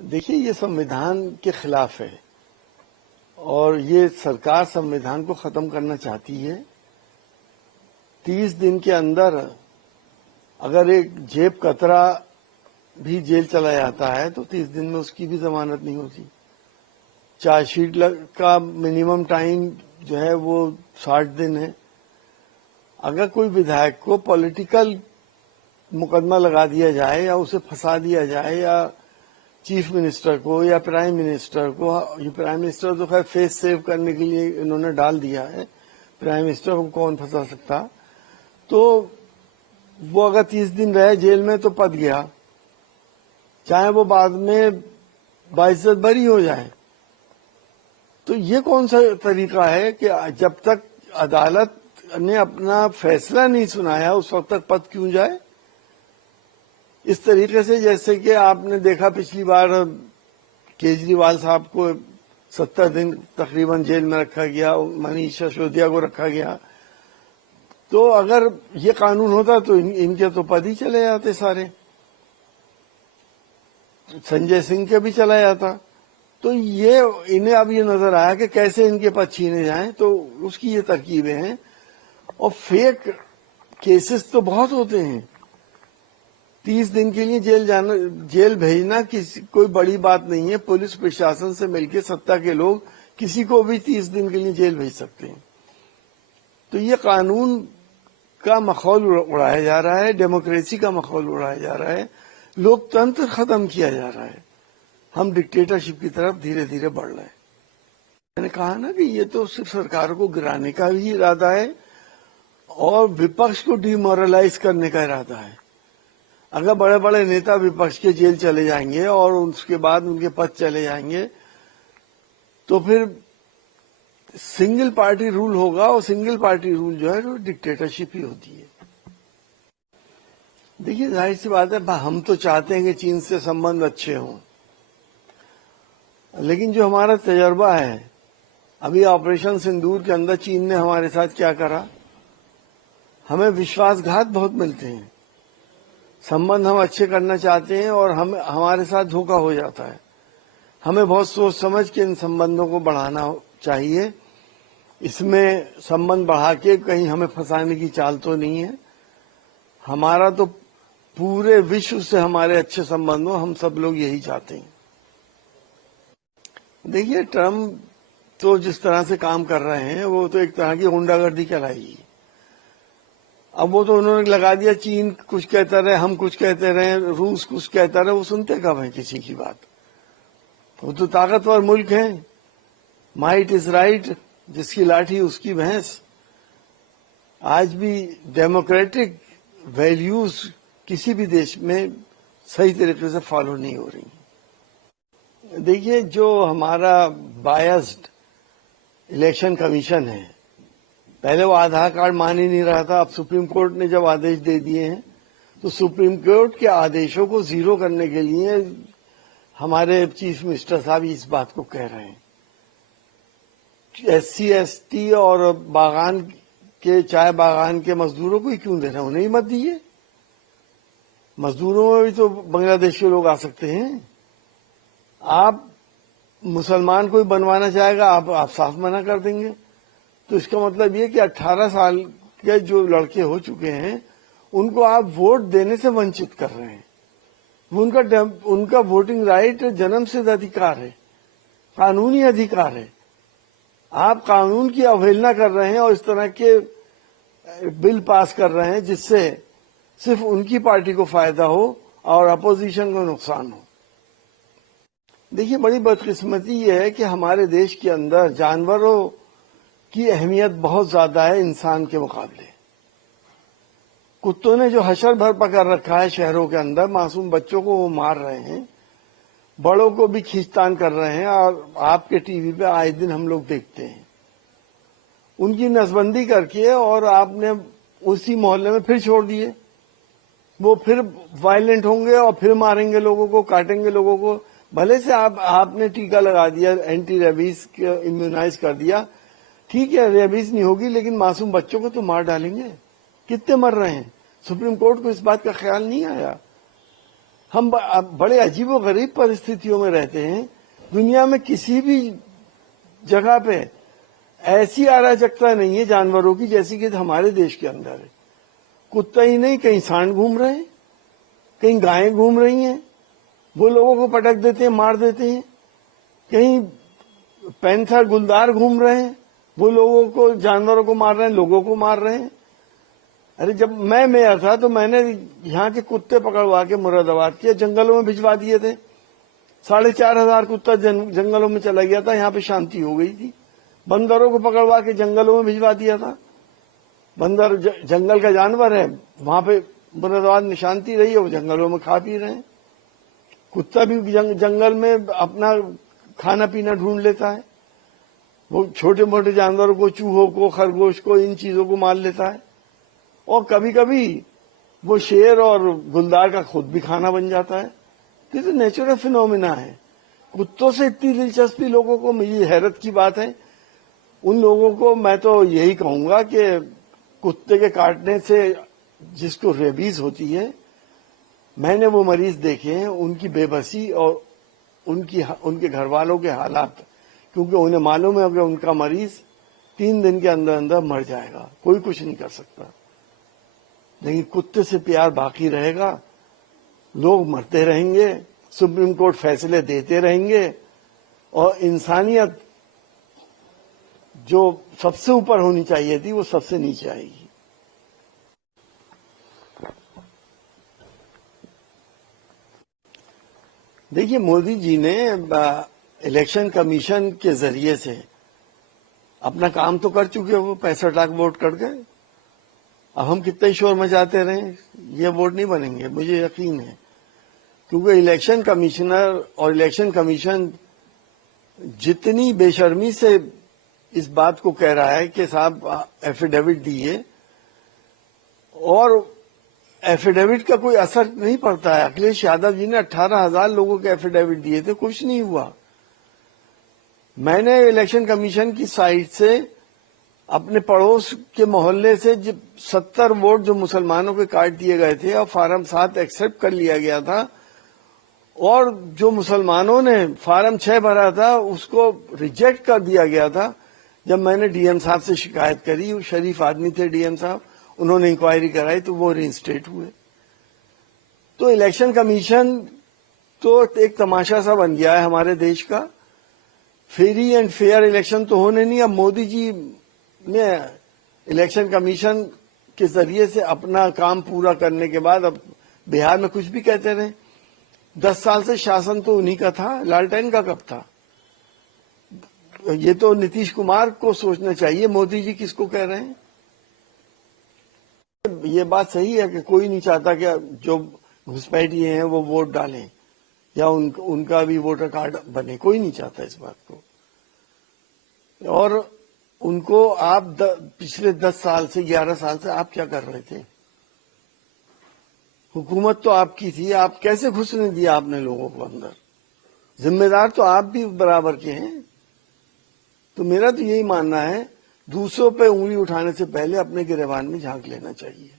देखिए, ये संविधान के खिलाफ है और ये सरकार संविधान को खत्म करना चाहती है। 30 दिन के अंदर अगर एक जेब कतरा भी जेल चला जाता है तो 30 दिन में उसकी भी जमानत नहीं होती। चार्जशीट का मिनिमम टाइम जो है वो 60 दिन है। अगर कोई विधायक को पॉलिटिकल मुकदमा लगा दिया जाए या उसे फंसा दिया जाए या चीफ मिनिस्टर को या प्राइम मिनिस्टर को, ये प्राइम मिनिस्टर तो खैर फेस सेव करने के लिए इन्होंने डाल दिया है, प्राइम मिनिस्टर को कौन फंसा सकता, तो वो अगर 30 दिन रहे जेल में तो पद गया, चाहे वो बाद में बाइज्जत बरी हो जाए। तो ये कौन सा तरीका है कि जब तक अदालत ने अपना फैसला नहीं सुनाया उस वक्त तक पद क्यों जाए। इस तरीके से जैसे कि आपने देखा पिछली बार केजरीवाल साहब को 70 दिन तकरीबन जेल में रखा गया, मनीष सिसोदिया को रखा गया। तो अगर ये कानून होता तो इनके तो पद ही चले जाते सारे, संजय सिंह के भी चला जाता। तो ये इन्हें अब ये नजर आया कि कैसे इनके पद छीने जाएं, तो उसकी ये तरकीबें हैं। और फेक केसेस तो बहुत होते हैं। 30 दिन के लिए जेल भेजना कोई बड़ी बात नहीं है। पुलिस प्रशासन से मिलकर सत्ता के लोग किसी को भी 30 दिन के लिए जेल भेज सकते हैं। तो ये कानून का माहौल उड़ाया जा रहा है, डेमोक्रेसी का माहौल उड़ाया जा रहा है, लोकतंत्र खत्म किया जा रहा है। हम डिक्टेटरशिप की तरफ धीरे धीरे बढ़ रहे हैं। मैंने कहा ना कि ये तो सिर्फ सरकार को गिराने का भी इरादा है और विपक्ष को डिमोरलाइज करने का इरादा है। अगर बड़े बड़े नेता विपक्ष के जेल चले जाएंगे और उसके बाद उनके पद चले जाएंगे तो फिर सिंगल पार्टी रूल होगा, और सिंगल पार्टी रूल जो है वो डिक्टेटरशिप ही होती है। देखिए, जाहिर सी बात है, हम तो चाहते हैं कि चीन से संबंध अच्छे हों, लेकिन जो हमारा तजर्बा है, अभी ऑपरेशन सिंदूर के अंदर चीन ने हमारे साथ क्या करा, हमें विश्वासघात बहुत मिलते हैं। संबंध हम अच्छे करना चाहते हैं और हमारे साथ धोखा हो जाता है। हमें बहुत सोच समझ के इन संबंधों को बढ़ाना चाहिए। इसमें संबंध बढ़ा के कहीं हमें फंसाने की चाल तो नहीं है। हमारा तो पूरे विश्व से हमारे अच्छे संबंध हो, हम सब लोग यही चाहते हैं। देखिए, ट्रम्प तो जिस तरह से काम कर रहे हैं वो तो एक तरह की गुंडागर्दी कहलाएगी। अब वो तो उन्होंने लगा दिया, चीन कुछ कहता रहे, हम कुछ कहते रहे, रूस कुछ कहता रहे, वो सुनते कब है किसी की बात। वो तो ताकतवर मुल्क है, माइट इज राइट, जिसकी लाठी उसकी भैंस। आज भी डेमोक्रेटिक वैल्यूज किसी भी देश में सही तरीके से फॉलो नहीं हो रही। देखिए, जो हमारा बायस्ड इलेक्शन कमीशन है, पहले वो आधार कार्ड मान ही नहीं रहा था। अब सुप्रीम कोर्ट ने जब आदेश दे दिए हैं तो सुप्रीम कोर्ट के आदेशों को जीरो करने के लिए हमारे चीफ मिनिस्टर साहब इस बात को कह रहे हैं। SC ST और बागान के, चाय बागान के मजदूरों को ही क्यों दे रहे हैं, उन्हें ही मत दीजिए। मजदूरों में भी तो बांग्लादेश के लोग आ सकते हैं। आप मुसलमान कोई बनवाना चाहेगा, आप साफ मना कर देंगे। तो इसका मतलब ये कि 18 साल के जो लड़के हो चुके हैं उनको आप वोट देने से वंचित कर रहे हैं। उनका वोटिंग राइट जन्म सिद्ध अधिकार है, कानूनी अधिकार है। आप कानून की अवहेलना कर रहे हैं और इस तरह के बिल पास कर रहे हैं जिससे सिर्फ उनकी पार्टी को फायदा हो और अपोजिशन को नुकसान हो। देखिए, बड़ी बदकिस्मती ये है कि हमारे देश के अंदर जानवरों की अहमियत बहुत ज्यादा है इंसान के मुकाबले। कुत्तों ने जो हशर भर पकड़ रखा है शहरों के अंदर, मासूम बच्चों को वो मार रहे हैं, बड़ों को भी खींचतान कर रहे हैं, और आपके टीवी पे आए दिन हम लोग देखते हैं। उनकी नसबंदी करके और आपने उसी मोहल्ले में फिर छोड़ दिए। वो फिर वायलेंट होंगे और फिर मारेंगे लोगों को, काटेंगे लोगों को। भले से आपने टीका लगा दिया, एंटी रेबीज इम्यूनाइज कर दिया, ठीक है, रेबीज नहीं होगी, लेकिन मासूम बच्चों को तो मार डालेंगे। कितने मर रहे हैं। सुप्रीम कोर्ट को इस बात का ख्याल नहीं आया। हम बड़े अजीबोगरीब परिस्थितियों में रहते हैं। दुनिया में किसी भी जगह पे ऐसी अराजकता नहीं है जानवरों की जैसी कि हमारे देश के अंदर है। कुत्ता ही नहीं, कहीं सांड घूम रहे हैं, कहीं गायें घूम रही हैं, वो लोगों को पटक देते हैं, मार देते हैं। कहीं पैंथर गुलदार घूम रहे हैं, वो लोगों को, जानवरों को मार रहे हैं, लोगों को मार रहे हैं। अरे जब मैं मेयर था तो मैंने यहाँ के कुत्ते पकड़वा के मुरादाबाद के जंगलों में भिजवा दिए थे। 4,500 कुत्ता जंगलों में चला गया था, यहाँ पे शांति हो गई थी। बंदरों को पकड़वा के जंगलों में भिजवा दिया था। बंदर जंगल का जानवर है, वहां पे मुरादाबाद में शांति रही है, वो जंगलों में खा पी रहे हैं। कुत्ता भी जंगल में अपना खाना पीना ढूंढ लेता है। वो छोटे मोटे जानवरों को, चूहों को, खरगोश को, इन चीजों को मार लेता है। और कभी कभी वो शेर और गुलदार का खुद भी खाना बन जाता है। ये तो नेचुरल फिनोमिना है। कुत्तों से इतनी दिलचस्पी लोगों को, मुझे हैरत की बात है। उन लोगों को मैं तो यही कहूंगा कि कुत्ते के काटने से जिसको रेबीज होती है, मैंने वो मरीज देखे हैं, उनकी बेबसी और उनके घर वालों के हालात, क्योंकि उन्हें मालूम है कि उनका मरीज 3 दिन के अंदर अंदर मर जाएगा, कोई कुछ नहीं कर सकता। लेकिन कुत्ते से प्यार बाकी रहेगा, लोग मरते रहेंगे, सुप्रीम कोर्ट फैसले देते रहेंगे, और इंसानियत जो सबसे ऊपर होनी चाहिए थी वो सबसे नीचे आएगी। देखिए, मोदी जी ने इलेक्शन कमीशन के जरिए से अपना काम तो कर चुके, वो 65 लाख वोट कट गए। अब हम कितना ही शोर मचाते रहे, ये वोट नहीं बनेंगे, मुझे यकीन है। क्योंकि इलेक्शन कमिश्नर और इलेक्शन कमीशन जितनी बेशर्मी से इस बात को कह रहा है कि साहब एफिडेविट दिए, और एफिडेविट का कोई असर नहीं पड़ता है। अखिलेश यादव जी ने 18,000 लोगों के एफिडेविट दिए थे, कुछ नहीं हुआ। मैंने इलेक्शन कमीशन की साइट से अपने पड़ोस के मोहल्ले से 70 वोट जो मुसलमानों के काट दिए गए थे और फार्म 7 एक्सेप्ट कर लिया गया था, और जो मुसलमानों ने फार्म 6 भरा था उसको रिजेक्ट कर दिया गया था। जब मैंने डीएम साहब से शिकायत करी, शरीफ आदमी थे डीएम साहब, उन्होंने इंक्वायरी कराई तो वो रिइंस्टेट हुए। तो इलेक्शन कमीशन तो एक तमाशा सा बन गया है हमारे देश का। फ्री एंड फेयर इलेक्शन तो होने नहीं। अब मोदी जी ने इलेक्शन कमीशन के जरिए से अपना काम पूरा करने के बाद अब बिहार में कुछ भी कहते रहे। 10 साल से शासन तो उन्हीं का था, लालटेन का कब था? ये तो नीतीश कुमार को सोचना चाहिए, मोदी जी किसको कह रहे हैं। ये बात सही है कि कोई नहीं चाहता कि जो घुसपैठिए हैं वो वोट डालें या उनका भी वोटर कार्ड बने, कोई नहीं चाहता इस बात को। और उनको आप पिछले 10 साल से 11 साल से आप क्या कर रहे थे? हुकूमत तो आपकी थी, आप कैसे घुसने दिया आपने लोगों को अंदर? जिम्मेदार तो आप भी बराबर के हैं। तो मेरा तो यही मानना है, दूसरों पे उंगली उठाने से पहले अपने गिरेबान में झांक लेना चाहिए।